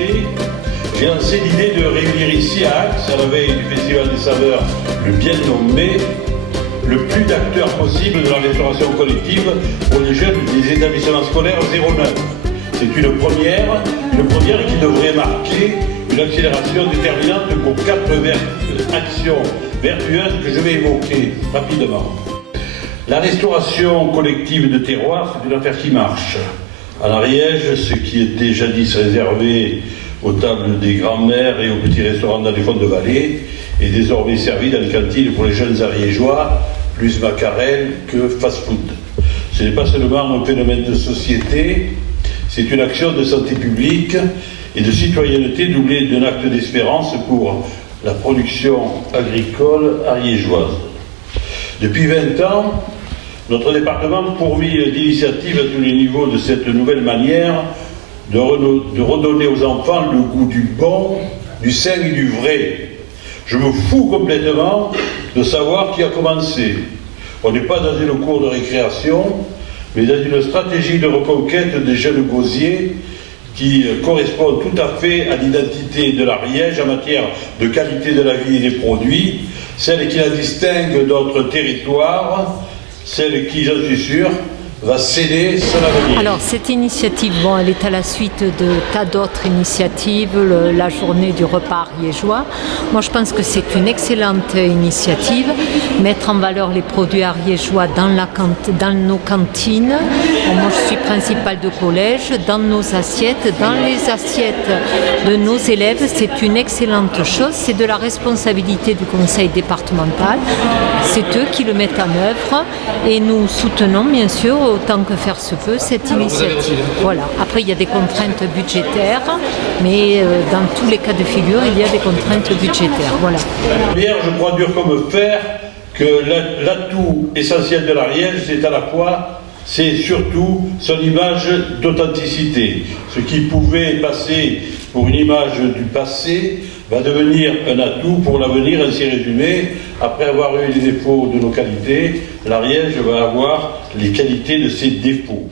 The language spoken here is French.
été, j'ai lancé l'idée de réunir ici à Axe, à la veille du Festival des Saveurs, le bien nommé, le plus d'acteurs possible de la restauration collective pour les jeunes des établissements scolaires 09. C'est une première qui devrait marquer une accélération déterminante pour 4 actions vertueuses que je vais évoquer rapidement. La restauration collective de terroir, c'est une affaire qui marche. En Ariège, ce qui était jadis réservé aux tables des grands-mères et aux petits restaurants dans les fonds de vallée est désormais servi dans les cantines pour les jeunes ariégeois, plus macarel que fast-food. Ce n'est pas seulement un phénomène de société, c'est une action de santé publique et de citoyenneté doublée d'un acte d'espérance pour la production agricole ariégeoise. Depuis 20 ans, notre département pourvit d'initiatives à tous les niveaux de cette nouvelle manière de redonner aux enfants le goût du bon, du sain et du vrai. Je me fous complètement de savoir qui a commencé. On n'est pas dans une cour de récréation, mais dans une stratégie de reconquête des jeunes gosiers qui correspond tout à fait à l'identité de l'Ariège en matière de qualité de la vie et des produits, celle qui la distingue d'autres territoires, celle qui, j'en suis sûr, va sceller son avenir. Alors cette initiative, elle est à la suite de tas d'autres initiatives, la journée du repas ariégeois. Moi je pense que c'est une excellente initiative, mettre en valeur les produits ariégeois dans nos cantines. Moi je suis principale de collège, dans nos assiettes, dans les assiettes de nos élèves, c'est une excellente chose, c'est de la responsabilité du conseil départemental, c'est eux qui le mettent en œuvre et nous soutenons bien sûr autant que faire se peut cette initiative. Voilà. Après, il y a des contraintes budgétaires, mais dans tous les cas de figure, il y a des contraintes budgétaires. Voilà. Hier, je crois dur comme fer que l'atout essentiel de l'Ariège, c'est surtout son image d'authenticité. Ce qui pouvait passer pour une image du passé va devenir un atout pour l'avenir. Ainsi résumé, après avoir eu les défauts de nos qualités, l'Ariège va avoir les qualités de ses défauts.